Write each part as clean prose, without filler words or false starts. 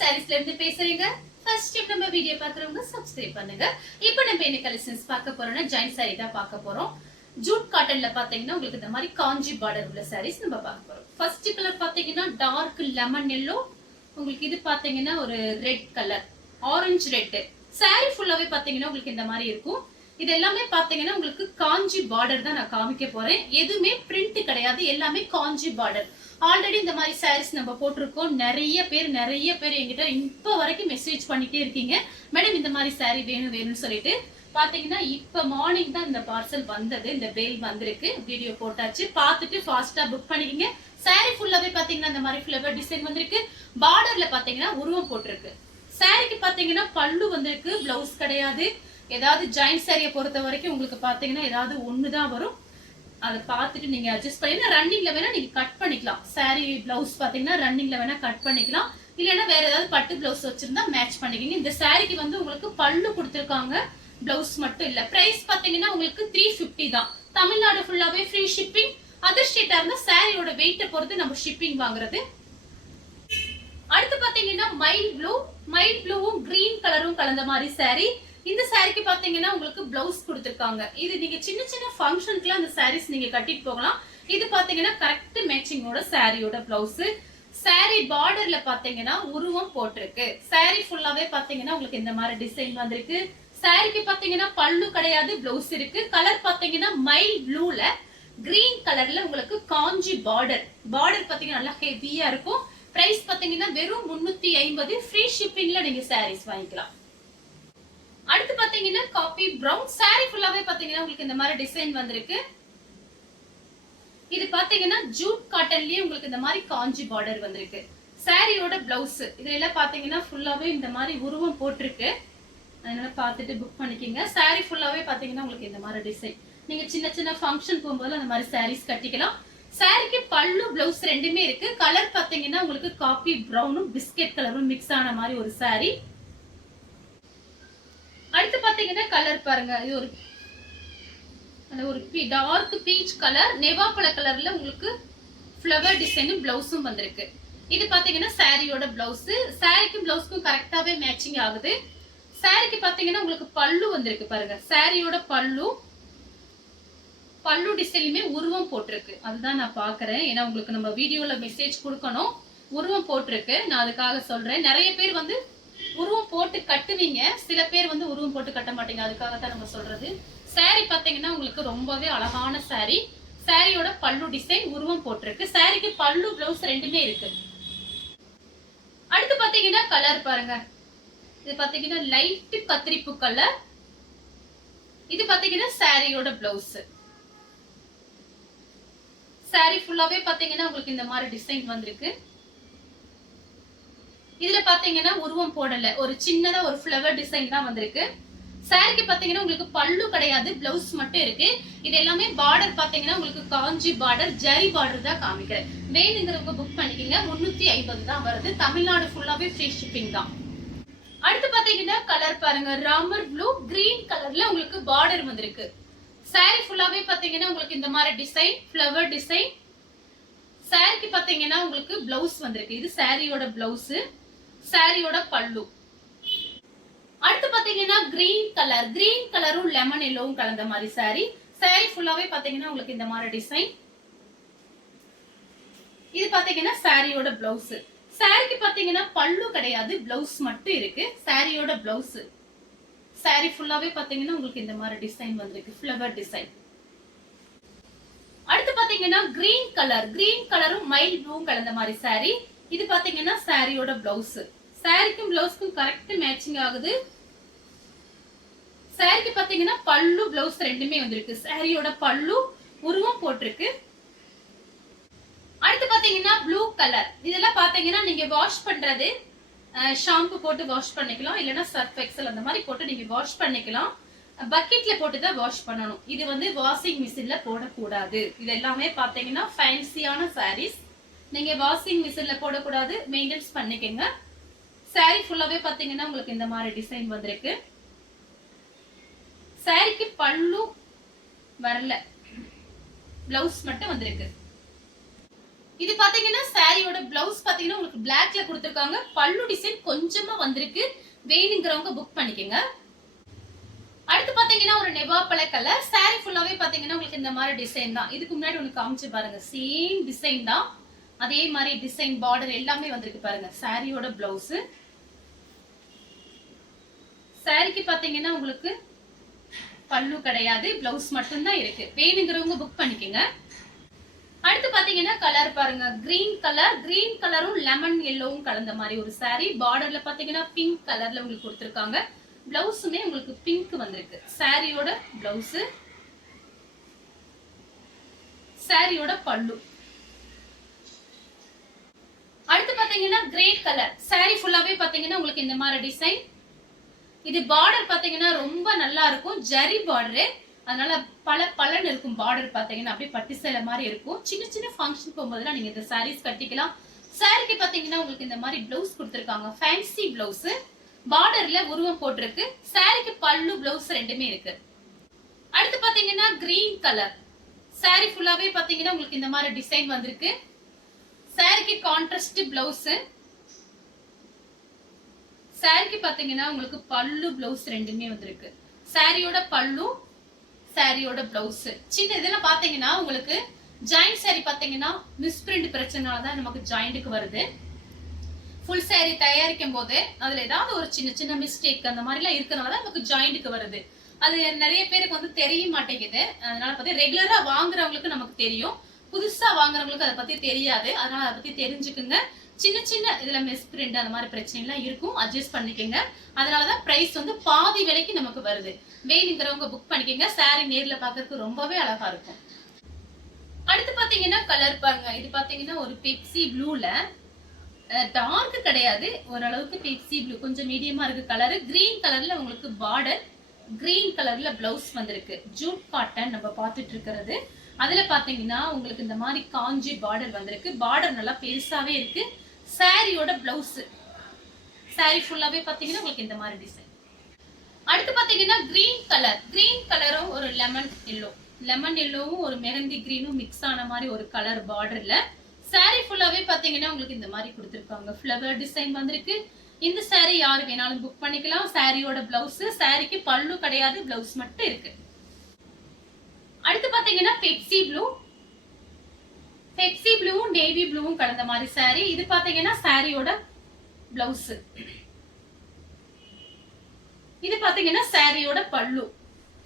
சாரீஸ்ல இருந்து பேசுறீங்க. First time நம்ம வீடியோ பாக்குறவங்க சப்ஸ்கிரைப் பண்ணுங்க. இப்போ நம்ம என்ன கலெக்ஷன்ஸ் பார்க்க போறோம்னா ஜாயின் சாரி தான் பார்க்க போறோம். ஜூட் காட்டன்ல பாத்தீங்கன்னா உங்களுக்கு இந்த மாதிரி காஞ்சி பார்டர் உள்ள சாரீஸ் நம்ம பார்க்க போறோம். ஃபர்ஸ்ட் கலர் பாத்தீங்கன்னா டார்க் லெமன் எல்லோ, உங்களுக்கு இது பாத்தீங்கன்னா ஒரு red colour, orange red. Sorry ஃபுல்லாவே பாத்தீங்கன்னா உங்களுக்கு இந்த மாதிரி இருக்கும். இது எல்லாமே பாத்தீங்கன்னா உங்களுக்கு காஞ்சி பார்டர் தான் நான் காமிக்க போறேன். எதுவுமே பிரிண்ட் கிடையாது, எல்லாமே காஞ்சி பார்டர். ஆல்ரெடி இந்த மாதிரி சாரீஸ் நம்ம போட்டிருக்கோம். நிறைய பேர் என்கிட்ட இப்ப வரைக்கும் மெசேஜ் பண்ணிட்டே இருக்கீங்க, மேடம் இந்த மாதிரி சாரி வேணும்னு சொல்லிட்டு. பாத்தீங்கன்னா இப்ப மார்னிங் தான் இந்த பார்சல் வந்தது, இந்த பெயில் வந்திருக்கு. வீடியோ போட்டாச்சு, பார்த்துட்டு ஃபாஸ்டா புக் பண்ணிக்கங்க. சாரி ஃபுல்லாவே பாத்தீங்கன்னா இந்த மாதிரி ஃபிளவர் டிசைன் வந்திருக்கு. பார்டர்ல பாத்தீங்கன்னா உருவம் போட்டிருக்கு. சாரிக்கு பாத்தீங்கன்னா பல்லு வந்திருக்கு, பிளவுஸ் கிடையாது. ஏதாவது ஜாயிண்ட் சாரியை பொறுத்த வரைக்கும் உங்களுக்கு பாத்தீங்கன்னா ஏதாவது ஒண்ணுதான் வரும். அதை பார்த்துட்டு நீங்க அட்ஜஸ்ட் பண்ணி ரன்னிங்ல வேணா நீங்க கட் பண்ணிக்கலாம். சாரி பிளவுஸ் பாத்தீங்கன்னா ரன்னிங்ல வேணா கட் பண்ணிக்கலாம், இல்லைன்னா வேற ஏதாவது பட்டு பிளவுஸ் வச்சிருந்தா மேட்ச் பண்ணிக்கங்க. இந்த சாரிக்கு வந்து உங்களுக்கு பல்லு கொடுத்துருக்காங்க, பிளவுஸ் மட்டும் இல்ல. பிரைஸ் பாத்தீங்கன்னா உங்களுக்கு 350 தான். தமிழ்நாடு ஃபுல்லாவே ஃப்ரீ ஷிப்பிங். அதர் ஸ்டேட்டா இருந்தா சாரியோட வெயிட்டை பொறுத்து நம்ம ஷிப்பிங் வாங்குறது. அடுத்து பாத்தீங்கன்னா மைல் ப்ளூவும் கிரீன் கலரும் கலந்த மாதிரி சாரி. இந்த சாரிக்கு பாத்தீங்கன்னா உங்களுக்கு பிளவுஸ் கொடுத்திருக்காங்க. இது நீங்க சின்ன சின்ன ஃபங்க்ஷனுக்குலாம் அந்த சாரீஸ் நீங்க கட்டிட்டு போகலாம். இது பாத்தீங்கன்னா கரெக்ட் மேட்சிங்கோட சாரியோட பிளவுஸ். சாரி பார்டர்ல பாத்தீங்கன்னா உருவம் போட்டிருக்கு. சாரி ஃபுல்லாவே பாத்தீங்கன்னா உங்களுக்கு இந்த மாதிரி டிசைன் வந்திருக்கு. சாரிக்கு பாத்தீங்கன்னா பல்லு கிடையாது, பிளவுஸ் இருக்கு. கலர் பாத்தீங்கன்னா மைல் ப்ளூல கிரீன் கலர்ல உங்களுக்கு காஞ்சி பார்டர் பாத்தீங்கன்னா நல்லா ஹெவியா இருக்கும். பிரைஸ் பாத்தீங்கன்னா வெறும் 350. ஃப்ரீ ஷிப்பிங்ல நீங்க சாரீஸ் வாங்கிக்கலாம். அடுத்து பாத்தீங்கன்னா காபி பிரவுன். சாரி ஃபுல்லாவே பாத்தீங்கன்னா உங்களுக்கு இந்த மாதிரி டிசைன் வந்திருக்கு. இது பாத்தீங்கன்னா ஜூட் காட்டன்லயே உங்களுக்கு இந்த மாதிரி காஞ்சி பார்டர் வந்திருக்கு. சாரியோட பிளவுஸ் இதுல பாத்தீங்கன்னா ஃபுல்லாவே இந்த மாதிரி உருவம் போட்டிருக்கு. அதனால பாத்துட்டு புக் பண்ணிக்கங்க. சாரி ஃபுல்லாவே பாத்தீங்கன்னா உங்களுக்கு இந்த மாதிரி டிசைன். நீங்க சின்ன சின்ன ஃபங்க்ஷன் போகும்போது அந்த மாதிரி சாரீஸ் கட்டிக்கலாம். சாரிக்கு பல்லு பிளவுஸ் ரெண்டுமே இருக்கு. கலர் பாத்தீங்கன்னா உங்களுக்கு காபி பிரவுனும் பிஸ்கெட் கலரும் மிக்ஸ் ஆன மாதிரி ஒரு சாரி. அடுத்து பாத்தீங்கன்னா கலர் பாருங்க, இது ஒரு டார்க் பீச் கலர், நெவாப்பழ கலர்ல உங்களுக்கு ஃப்ளவர் டிசைனும் பிளவுஸும் வந்திருக்கு. இது பாத்தீங்கன்னா சாரியோட பிளவுஸ். சாரிக்கும் பிளவுஸ்க்கும் கரெக்டாவே மேட்சிங் ஆகுது. சாரிக்கு பாத்தீங்கன்னா உங்களுக்கு பல்லு வந்திருக்கு பாருங்க. சாரியோட பல்லு டிசைனுமே உருவம் போட்டிருக்கு. அதுதான் நான் பாக்குறேன், ஏன்னா உங்களுக்கு நம்ம வீடியோல மெசேஜ் கொடுக்கணும். உருவம் போட்டிருக்கு, நான் அதுக்காக சொல்றேன். நிறைய பேர் வந்து உருவம் போட்டு கட்டுவீங்க, சில பேர் வந்து உருவம் போட்டு கட்ட மாட்டீங்க, அதுக்காகத்தான் நம்ம சொல்றது. சாரி பாத்தீங்கன்னா உங்களுக்கு ரொம்பவே அழகான சாரி. சாரியோட பல்லு டிசைன் உருவம் போட்டிருக்கு. சாரிக்கு பல்லு பிளவுஸ் ரெண்டுமே இருக்கு. அடுத்து பாத்தீங்கன்னா கலர் பாருங்க, இது பாத்தீங்கன்னா லைட் கத்திரிப்பு கலர். இது பாத்தீங்கன்னா சாரியோட பிளவுஸ். சாரி ஃபுல்லாவே பாத்தீங்கன்னா உங்களுக்கு இந்த மாதிரி டிசைன் வந்திருக்கு. இதுல பாத்தீங்கன்னா உருவம் போடல, ஒரு சின்னதா ஒரு ஃப்ளவர் டிசைன் தான் வந்திருக்கு. சாரிக்கு பாத்தீங்கன்னா உங்களுக்கு பல்லு கிடையாது, பிளவுஸ் மட்டும் இருக்கு. இது எல்லாமே பார்டர் பாத்தீங்கன்னா உங்களுக்கு காஞ்சி பார்டர், ஜரி பார்டர் தான் காமிக்கிறேன். வேணுங்கிறவங்க புக் பண்ணிக்கங்க. 350 தான் வருது. தமிழ்நாடு ஃபுல்லாவே ஃப்ரீ ஷிப்பிங் தான். அடுத்து பாத்தீங்கன்னா கலர் பாருங்க, ராமர் ப்ளூ கிரீன் கலர்ல உங்களுக்கு பார்டர் வந்திருக்கு. சாரி ஃபுல்லாவே பாத்தீங்கன்னா உங்களுக்கு இந்த மாதிரி டிசைன், ஃப்ளவர் டிசைன். சாரிக்கு பாத்தீங்கன்னா உங்களுக்கு பிளவுஸ் வந்திருக்கு. இது சாரியோட பிளவுஸ், சாரியோட பல்லு. அடுத்து பாத்தீங்கன்னா கிரீன் கலரும் லெமன் எல்லோவும் கலந்த மாதிரி சாரி. சாரி ஃபுல்லாவே பாத்தீங்கன்னா உங்களுக்கு இந்த மாதிரி டிசைன். இது பாத்தீங்கன்னா சாரியோட பிளவுஸ். சாரிக்கு பாத்தீங்கன்னா பல்லு கிடையாது, பிளவுஸ் மட்டும் இருக்கு. சாரியோட பிளவுஸ். சாரி ஃபுல்லாவே பாத்தீங்கன்னா உங்களுக்கு இந்த மாதிரி டிசைன் வந்திருக்கு, ஃப்ளவர் டிசைன். அடுத்து பாத்தீங்கன்னா கிரீன் கலரும் மைல் ப்ளூவும் கலந்த மாதிரி சாரி. இது பாத்தீங்கன்னா சாரியோட பிளவுஸ். சாரிக்கும் பிளவுஸ்க்கும் கரெக்ட் மேட்சிங் ஆகுது. சாரிக்கு பாத்தீங்கன்னா பல்லு பிளவுஸ் ரெண்டுமே வந்திருக்கு. சாரியோட பல்லு உருவம் போட்டிருக்கு. அடுத்து பாத்தீங்கன்னா ப்ளூ கலர். இதெல்லாம் பாத்தீங்கன்னா நீங்க வாஷ் பண்றது, ஷாம்பு போட்டு வாஷ் பண்ணிக்கலாம், இல்லைன்னா சர்ஃப் எக்ஸல் அந்த மாதிரி போட்டு நீங்க வாஷ் பண்ணிக்கலாம். பக்கெட்ல போட்டு தான் வாஷ் பண்ணணும். இது வந்து வாஷிங் மிஷின்ல போடக்கூடாது. இது எல்லாமே பாத்தீங்கன்னா ஃபேன்சியான சாரீஸ், நீங்க வாஷிங் மிஷின்ல போடக்கூடாது, மெயின்டெனன்ஸ் பண்ணிக்கங்க. சாரி ஃபுல்லாவே பாத்தீங்கன்னா உங்களுக்கு இந்த மாதிரி டிசைன் வந்திருக்கு. சாரிக்கு பல்லு வரல, பிளவுஸ் மட்டும் வந்திருக்கு. இது பாத்தீங்கன்னா சாரியோட பிளவுஸ் பாத்தீங்கன்னா உங்களுக்கு பிளாக்ல கொடுத்திருக்காங்க. பல்லு டிசைன் கொஞ்சமா வந்திருக்கு. வேணுங்கிறவங்க புக் பண்ணிக்கோங்க. அடுத்து பாத்தீங்கன்னா ஒரு நெவாப்பழ கலர் சாரி ஃபுல்லாவே பாத்தீங்கன்னா உங்களுக்கு இந்த மாதிரி டிசைன் தான். இதுக்கு முன்னாடி உங்களுக்கு காமிச்சு பாருங்க, சேம் டிசைன் தான். அதே மாதிரி டிசைன் பார்டர் எல்லாமே வந்திருக்கு பாருங்க. சாரியோட பிளவுஸ், சாரிக்கு பாத்தீங்கன்னா உங்களுக்கு பல்லு கிடையாது, பிளவுஸ் மட்டும் தான் இருக்கு. வேணுங்கிறவங்க புக் பண்ணிக்கோங்க. அடுத்து பாத்தீங்கன்னா கலர் பாருங்க, கிரீன் கலர், கிரீன் கலரும் லெமன் எல்லோவும் கலந்த மாதிரி ஒரு சாரி. பார்டர்ல பாத்தீங்கன்னா பிங்க் கலர்ல உங்களுக்கு கொடுத்திருக்காங்க. பிளவுஸுமே உங்களுக்கு பிங்க் வந்திருக்கு. சாரியோட பிளவுஸ், சாரியோட பல்லு. அடுத்து பாத்தீங்கன்னா கிரே கலர் சாரி ஃபுல்லாவே பாத்தீங்கன்னா உங்களுக்கு இந்த மாதிரி டிசைன். இது பார்டர் பாத்தீங்கன்னா ரொம்ப நல்லா இருக்கும், ஜரி பார்டரு. அதனால பல பலன் இருக்கும். பார்டர் பாத்தீங்கன்னா அப்படியே பட்டு சேலை மாதிரி இருக்கும். சின்ன சின்ன ஃபங்க்ஷன் போகும்போதுலாம் நீங்க இந்த சாரீஸ் கட்டிக்கலாம். சாரிக்கு பாத்தீங்கன்னா உங்களுக்கு இந்த மாதிரி பிளவுஸ் கொடுத்திருக்காங்க, ஃபேன்சி பிளவுஸ். பார்டர்ல உருவம் போட்டிருக்கு. சாரிக்கு பல்லு பிளவுஸ் ரெண்டுமே இருக்கு. அடுத்து பாத்தீங்கன்னா கிரீன் கலர் சாரி ஃபுல்லாவே பாத்தீங்கன்னா உங்களுக்கு இந்த மாதிரி டிசைன் வந்திருக்கு. சாரிக்கு கான்ட்ராஸ்ட் பிளவுஸ், சாரிக்கு பாத்தீங்கன்னா உங்களுக்கு பல்லு பிளவுஸ் ரெண்டுமே வந்திருக்கு. சாரியோட பல்லு, சாரியோட பிளவுஸ். சின்ன இதெல்லாம் பாத்தீங்கன்னா உங்களுக்கு ஜாயிண்ட் சாரி பாத்தீங்கன்னா மிஸ்பிரிண்ட் பிரச்சனைனாலதான் நமக்கு ஜாயிண்ட்டுக்கு வருது. ஃபுல் சாரி தயாரிக்கும் போது அதுல ஏதாவது ஒரு சின்ன சின்ன மிஸ்டேக் அந்த மாதிரி எல்லாம் இருக்கிறனால நமக்கு ஜாயிண்ட்டுக்கு வருது. அது நிறைய பேருக்கு வந்து தெரிய மாட்டேங்குது. அதனால பத்தி ரெகுலரா வாங்குறவங்களுக்கு நமக்கு தெரியும், புதுசா வாங்குறவங்களுக்கு அதை பத்தி தெரியாது. அதனால அதை பத்தி தெரிஞ்சுக்குங்க. சின்ன சின்ன இதுல மிஸ்பிரிண்ட் அந்த மாதிரி பிரச்சனை எல்லாம் இருக்கும், அட்ஜஸ்ட் பண்ணிக்கோங்க. அதனாலதான் பிரைஸ் வந்து பாதி விலைக்கு நமக்கு வருது. வேணுங்கிறவங்க புக் பண்ணிக்கோங்க. சாரி நேர்ல பாக்குறதுக்கு ரொம்பவே அழகா இருக்கும். அடுத்து பாத்தீங்கன்னா கலர் பாருங்க, இது பாத்தீங்கன்னா ஒரு பெப்சி ப்ளூல, டார்க் கிடையாது, ஓரளவுக்கு பெப்சி ப்ளூ, கொஞ்சம் மீடியமா இருக்கு கலர். கிரீன் கலர்ல உங்களுக்கு பார்டர், கிரீன் கலர்ல பிளவுஸ் வந்திருக்கு. ஜூட் காட்டன் நம்ம பார்த்துட்டு இருக்கிறது. அதுல பாத்தீங்கன்னா உங்களுக்கு இந்த மாதிரி காஞ்சி பார்டர் வந்திருக்கு. பார்டர் நல்லா பெருசாவே இருக்கு. சாரியோட பிளவுஸ், சாரி ஃபுல்லாவே பாத்தீங்கன்னா உங்களுக்கு இந்த மாதிரி டிசைன். அடுத்து பாத்தீங்கன்னா கிரீன் கலர், கிரீன் கலரும் ஒரு லெமன் எல்லோ, லெமன் எல்லோவும் ஒரு மெஹந்தி கிரீனும் மிக்ஸ் ஆன மாதிரி ஒரு கலர் பார்டர்ல. சாரி ஃபுல்லாவே பாத்தீங்கன்னா உங்களுக்கு இந்த மாதிரி கொடுத்திருக்காங்க. ஃப்ளவர் டிசைன் வந்திருக்கு. இந்த சாரி யாரு வேணாலும் புக் பண்ணிக்கலாம். சாரியோட பிளவுஸ், சாரிக்கு பல்லு கிடையாது, பிளவுஸ் மட்டும் இருக்கு. அடுத்து பாத்தீங்கன்னா பெப்சி ப்ளூ, பெப்சி ப்ளூவும் நேவி ப்ளூவும் கலந்த மாதிரி சாரி. இது பாத்தீங்கன்னா சாரியோட பிளவுஸ், இது பாத்தீங்கன்னா சாரியோட பல்லு.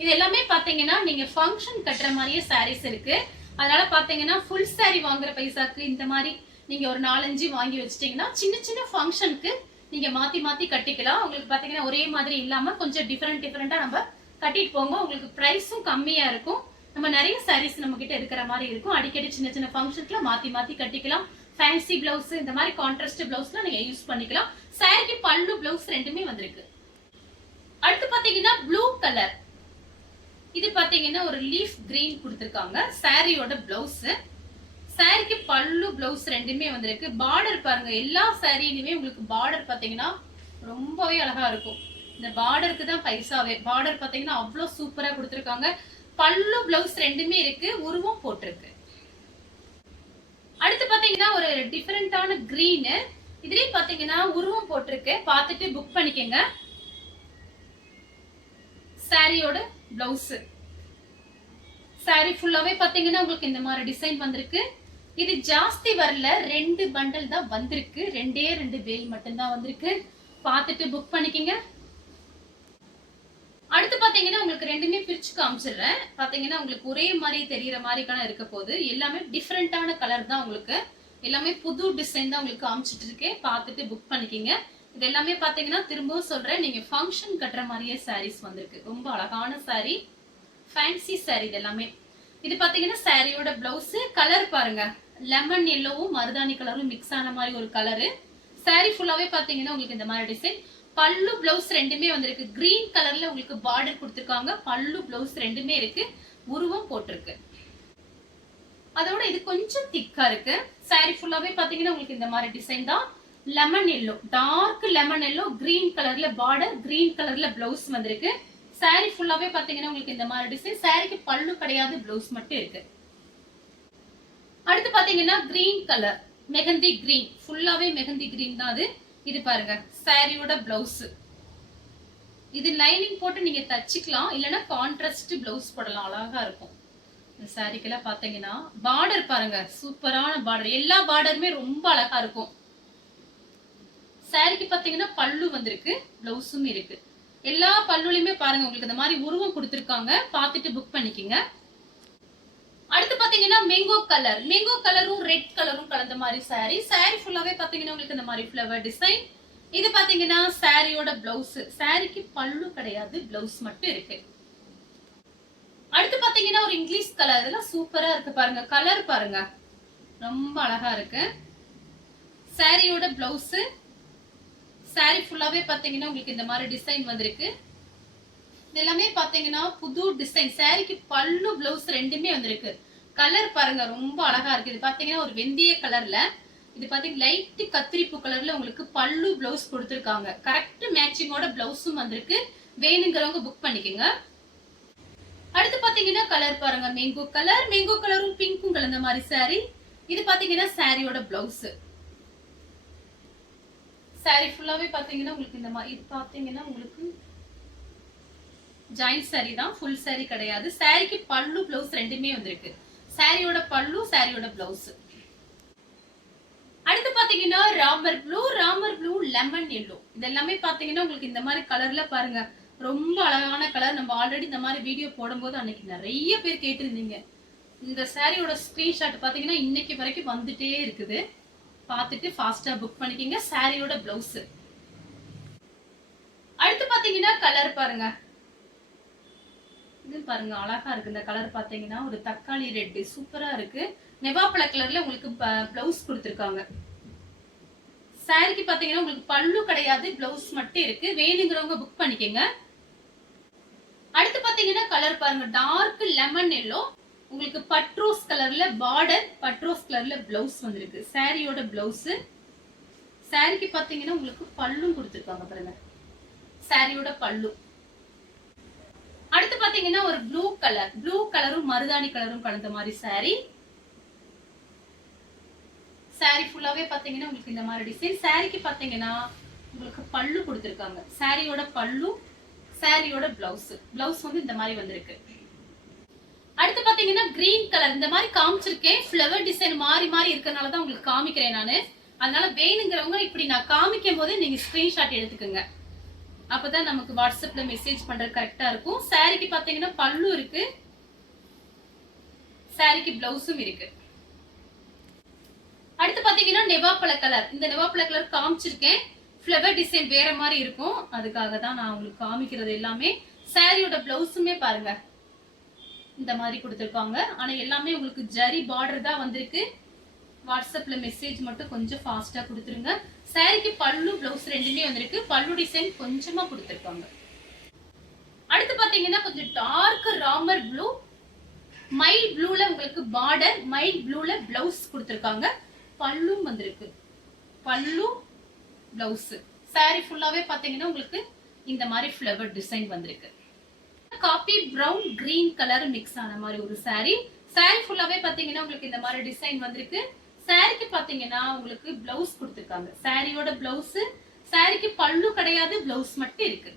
இது எல்லாமே பாத்தீங்கன்னா நீங்க ஃபங்க்ஷன் கட்டுற மாதிரியே சாரீஸ் இருக்கு. அதனால பாத்தீங்கன்னா ஃபுல் சாரி வாங்குற பைசாக்கு இந்த மாதிரி நீங்க ஒரு 4-5 வாங்கி வச்சிட்டீங்கன்னா சின்ன சின்ன ஃபங்க்ஷனுக்கு நீங்க மாத்தி மாத்தி கட்டிக்கலாம். உங்களுக்கு பாத்தீங்கன்னா ஒரே மாதிரி இல்லாம கொஞ்சம் டிஃபரெண்டா நம்ம கட்டிட்டு போங்க. உங்களுக்கு பிரைஸும் கம்மியா இருக்கும். நம்ம நிறைய சாரீஸ் நம்ம கிட்ட இருக்கிற மாதிரி இருக்கும். அடிக்கடி சின்ன சின்ன ஃபங்க்ஷனுக்குல மாத்தி மாத்தி கட்டிக்கலாம். ஃபேன்சி பிளவுஸ், இந்த மாதிரி கான்ட்ராஸ்ட் பிளவுஸ்லாம் நீங்க யூஸ் பண்ணிக்கலாம். சாரிக்கு பல்லு பிளவுஸ் ரெண்டுமே வந்திருக்கு. அடுத்து பாத்தீங்கன்னா ப்ளூ கலர், இது பாத்தீங்கன்னா ஒரு லீஃப் கிரீன் கொடுத்திருக்காங்க. சாரியோட பிளவுஸ், சாரிக்கு பல்லு பிளவுஸ் ரெண்டுமே வந்திருக்கு. பார்டர் பாருங்க, எல்லா சாரியிலுமே உங்களுக்கு பார்டர் பாத்தீங்கன்னா ரொம்பவே அழகா இருக்கும். இந்த பார்டருக்கு தான் பைசாவே. பார்டர் பாத்தீங்கன்னா அவ்வளவு சூப்பரா கொடுத்திருக்காங்க. பல்லு பிளவுஸ் ரெண்டுமே இருக்கு, உருவம் போட்டிருக்கு. அடுத்து பாத்தீங்கன்னா ஒரு டிஃபரெண்டான கிரீன், இதுலயும் பாத்தீங்கன்னா உருவம் போட்டிருக்கு. பார்த்துட்டு புக் பண்ணிக்கங்க. சாரியோட பிளவுஸ், சாரி ஃபுல்லாவே பாத்தீங்கன்னா உங்களுக்கு இந்த மாதிரி டிசைன் வந்திருக்கு. இது ஜாஸ்தி வரல, 2 பண்டல் தான் வந்திருக்கு. 2 வேல் மட்டும் தான் வந்திருக்கு. பார்த்துட்டு புக் பண்ணிக்கங்க. அடுத்து பாத்தீங்கன்னா உங்களுக்கு ரெண்டுமே பிரிச்சு காமிச்சிடுறேன். பாத்தீங்கன்னா உங்களுக்கு ஒரே மாதிரி தெரியற மாதிரி இருக்க போது. எல்லாமே டிஃபரெண்டான கலர் தான், உங்களுக்கு எல்லாமே புது டிசைன் தான் உங்களுக்கு காமிச்சிட்டு இருக்கேன். பார்த்துட்டு புக் பண்ணிக்கங்க. இது எல்லாமே பாத்தீங்கன்னா திரும்பவும் சொல்றேன், நீங்க ஃபங்க்ஷன் கட்டுற மாதிரியே சாரீஸ் வந்திருக்கு. ரொம்ப அழகான சாரி, ஃபேன்சி சாரி இது எல்லாமே. இது பாத்தீங்கன்னா சாரியோட பிளவுஸ். கலர் பாருங்க, லெமன் எல்லோவும் மருதாணி கலரும் மிக்ஸ் ஆன மாதிரி ஒரு கலரு. சாரி ஃபுல்லாவே பாத்தீங்கன்னா உங்களுக்கு இந்த மாதிரி டிசைன். பல்லு பிளவுஸ் ரெண்டுமே வந்திருக்கு. கிரீன் கலர்ல உங்களுக்கு பார்டர் கொடுத்திருக்காங்க. பல்லு பிளவுஸ் ரெண்டுமே இருக்கு, உருவம் போட்டிருக்கு. அதோட இது கொஞ்சம் திக்கா இருக்கு. சாரி ஃபுல்லாவே பாத்தீங்கன்னா உங்களுக்கு இந்த மாதிரி டிசைன் தான். Lemon yellow, dark lemon yellow, green கலர்ல பார்டர், கிரீன் கலர்ல பிளவுஸ் வந்திருக்கு. சாரி ஃபுல்லாவே பாத்தீங்கன்னா உங்களுக்கு இந்த மாதிரி டிசைன். சாரிக்கு பல்லு கிடையாது, பிளவுஸ் மட்டும் இருக்கு. அடுத்து பாத்தீங்கன்னா கிரீன் கலர், மெஹந்தி கிரீன், ஃபுல்லாவே மெஹந்தி கிரீன் தான் அது. இது பாருங்க சாரியோட பிளவுஸ். இது லைனிங் போட்டு நீங்க தச்சுக்கலாம், இல்லைன்னா கான்ட்ராஸ்ட் பிளவுஸ் போடலாம், அழகா இருக்கும். இந்த சாரிக்கெல்லாம் பாத்தீங்கன்னா பார்டர் பாருங்க, சூப்பரான பார்டர். எல்லா பார்டருமே ரொம்ப அழகா இருக்கும். சாரிக்கு பாத்தீங்கன்னா பல்லு வந்திருக்கு, பிளவுஸும் இருக்கு. எல்லா பல்லுலயுமே பாருங்க உங்களுக்கு இந்த மாதிரி உருவம் கொடுத்திருக்காங்க, பாத்துட்டு புக் பண்ணிக்கங்க. அடுத்து பாத்தீங்கன்னா மேங்கோ கலர், மேங்கோ கலரும் ரெட் கலரும் கலந்த மாதிரி சாரி. சாரி ஃபுல்லாவே பாத்தீங்கன்னா உங்களுக்கு இந்த மாதிரி ஃப்ளவர் டிசைன். இது பாத்தீங்கன்னா சாரியோட பிளவுஸ். சாரிக்கு பல்லு கிடையாது, பிளவுஸ் மட்டும் இருக்கு. அடுத்து பாத்தீங்கன்னா ஒரு இங்கிலீஷ் கலர், இதெல்லாம் சூப்பரா இருக்கு பாருங்க. கலர் பாருங்க, ரொம்ப அழகா இருக்கு. சாரியோட பிளவுஸ். சாரி ஃபுல்லாவே பாத்தீங்கன்னா உங்களுக்கு இந்த மாதிரி டிசைன் வந்திருக்கு. எல்லாமே பாத்தீங்கன்னா புது டிசைன். சாரிக்கு பல்லு பிளவுஸ் ரெண்டுமே வந்திருக்கு. கலர் பாருங்க, ரொம்ப அழகா இருக்கு. இது பாத்தீங்கன்னா ஒரு வெந்தய கலர்ல, இது பாத்தீங்கன்னா லைட் கத்திரிப்பு கலர்ல உங்களுக்கு பல்லு பிளவுஸ் கொடுத்திருக்காங்க. கரெக்ட் மேட்சிங்கோட பிளவுஸும் வந்திருக்கு. வேணுங்கிறவங்க புக் பண்ணிக்கோங்க. அடுத்து பாத்தீங்கன்னா கலர் பாருங்க, மேங்கோ கலர், மேங்கோ கலரும் பிங்க்கும் கலந்த மாதிரி சாரி. இது பாத்தீங்கன்னா சாரியோட பிளவுஸ். சாரி ஃபுல்லாவே பாத்தீங்கன்னா உங்களுக்கு இந்த மாதிரி, இது பாத்தீங்கன்னா உங்களுக்கு ஜாயிண்ட் சாரி தான், ஃபுல் சாரி கிடையாது. சாரிக்கு பல்லு பிளவுஸ் ரெண்டுமே வந்திருக்கு. சாரியோட பல்லு, சாரியோட பிளவுஸ். அடுத்து பாத்தீங்கன்னா Ramar blue, Ramar blue, lemon yellow. இதெல்லாமே பாத்தீங்கன்னா உங்களுக்கு இந்த மாதிரி கலர்ல பாருங்க, ரொம்ப அழகான கலர். நம்ம ஆல்ரெடி இந்த மாதிரி வீடியோ போடும்போது அன்னைக்கு நிறைய பேர் கேட்டிருந்தீங்க. இந்த சாரியோட ஸ்கிரீன்ஷாட் பாத்தீங்கன்னா இன்னைக்கு வரைக்கும் வந்துட்டே இருக்குது. பார்த்துட்டு ஃபாஸ்டா புக் பண்ணிக்கங்க. சாரியோட பிளவுஸ். அடுத்து பாத்தீங்கன்னா கலர் பாருங்க, இது பாருங்க அழகா இருக்கு. இந்த கலர் பாத்தீங்கன்னா ஒரு தக்காளி ரெட், சூப்பரா இருக்கு. நெவாப்பழ கலர்ல உங்களுக்கு பிளவுஸ் கொடுத்திருக்காங்க. சாரிக்கு பாத்தீங்கன்னா உங்களுக்கு பல்லு கிடையாது, பிளவுஸ் மட்டும் இருக்கு. வேணுங்கிறவங்க புக் பண்ணிக்கங்க. அடுத்து பாத்தீங்கன்னா கலர் பாருங்க, டார்க் லெமன் எல்லோ, உங்களுக்கு பட்ரோஸ் கலர்ல பார்டர், பட்ரோஸ் கலர்ல பிளவுஸ் வந்திருக்கு. சாரியோட பிளவுஸ். சாரிக்கு பாத்தீங்கன்னா உங்களுக்கு பல்லும் கொடுத்திருக்காங்க பாருங்க, சாரியோட பல்லு. அடுத்து பாத்தீங்கன்னா ஒரு ப்ளூ கலர், ப்ளூ கலரும் மருதாணி கலரும் கலந்த மாதிரி சாரி. சாரி ஃபுல்லாவே பாத்தீங்கன்னா உங்களுக்கு இந்த மாதிரி டிசைன். சாரிக்கு பாத்தீங்கன்னா உங்களுக்கு பல்லு கொடுத்திருக்காங்க. சாரியோட பல்லு, சாரியோட பிளவுஸ். பிளவுஸ் வந்து இந்த மாதிரி வந்திருக்கு. அடுத்து பாத்தீங்கன்னா கிரீன் கலர், இந்த மாதிரி காமிச்சிருக்கேன். ஃப்ளவர் டிசைன் மாறி மாறி இருக்கறனாலதான் உங்களுக்கு காமிக்கிறேன் நானு. அதனால வேணுங்கிறவங்க இப்படி நான் காமிக்கும் போது நீங்க ஸ்கிரீன்ஷாட் எடுத்துக்கோங்க. அப்பதான் நமக்கு வாட்ஸ்அப்ல மெசேஜ் பண்றது கரெக்டா இருக்கும். சாரிக்கு பாத்தீங்கன்னா பல்லு இருக்கு, சாரிக்கு பிளவுஸும் இருக்கு. அடுத்து பாத்தீங்கன்னா நெவாப்பழ கலர். இந்த நெவாப்பழ கலர் காமிச்சிருக்கேன், ஃப்ளவர் டிசைன் வேற மாதிரி இருக்கும், அதுக்காக தான் நான் உங்களுக்கு காமிக்கிறது எல்லாமே. சாரியோட பிளவுஸுமே பாருங்க இந்த மாதிரி கொடுத்திருக்காங்க. ஆனா எல்லாமே உங்களுக்கு ஜரி பார்டர் தான் வந்திருக்கு. வாட்ஸ்அப்ல மெசேஜ் மட்டும் கொஞ்சம் ஃபாஸ்டா கொடுத்துருங்க. சாரிக்கு பல்லு பிளவுஸ் ரெண்டுமே வந்திருக்கு. பல்லு டிசைன் கொஞ்சமா கொடுத்திருக்காங்க. அடுத்து பாத்தீங்கன்னா கொஞ்சம் டார்க் ராமர் ப்ளூ, மைல் ப்ளூல உங்களுக்கு பார்டர், மைல் ப்ளூல பிளவுஸ் கொடுத்திருக்காங்க. பல்லும் வந்திருக்கு, பல்லு பிளவுஸ். சாரி ஃபுல்லாவே பாத்தீங்கன்னா உங்களுக்கு இந்த மாதிரி ஃப்ளவர் டிசைன் வந்திருக்கு. Coffee brown green colour mix ஆன மாதிரி ஒரு சாரி. சாரி ஃபுல்லாவே பாத்தீங்கன்னா உங்களுக்கு இந்த மாதிரி டிசைன் வந்திருக்கு. சாரிக்கு பாத்தீங்கன்னா உங்களுக்கு பிளவுஸ் கொடுத்திருக்காங்க. சாரியோட பிளவுஸ். சாரிக்கு பல்லு கிடையாது, பிளவுஸ் மட்டும் இருக்கு.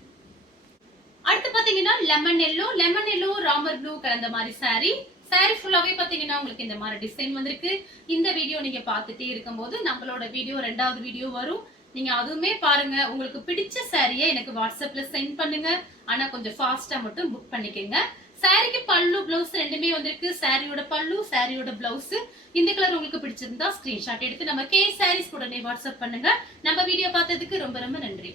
அடுத்து பாத்தீங்கன்னா lemon yellow, lemon yellow Ramar blue கலந்த மாதிரி சாரி. சாரி ஃபுல்லாவே பாத்தீங்கன்னா உங்களுக்கு இந்த மாதிரி டிசைன் வந்திருக்கு. இந்த வீடியோ நீங்க பாத்துட்டே இருக்கும்போது நம்மளோட வீடியோ ரெண்டாவது வீடியோ வரும், நீங்க அதுவுமே பாருங்க. உங்களுக்கு பிடிச்ச சாரியை எனக்கு வாட்ஸ்அப்ல சென்ட் பண்ணுங்க. ஆனா கொஞ்சம் ஃபாஸ்டா மட்டும் புக் பண்ணிக்கங்க. சாரிக்கு பல்லு பிளவுஸ் ரெண்டுமே வந்திருக்கு. சாரியோட பல்லு, சாரியோட பிளவுஸ். இந்த கலர் உங்களுக்கு பிடிச்சிருந்தா ஸ்கிரீன்ஷாட் எடுத்து நம்ம கே சாரீஸ் உடனே வாட்ஸ்அப் பண்ணுங்க. நம்ம வீடியோ பார்த்ததுக்கு ரொம்ப ரொம்ப நன்றி.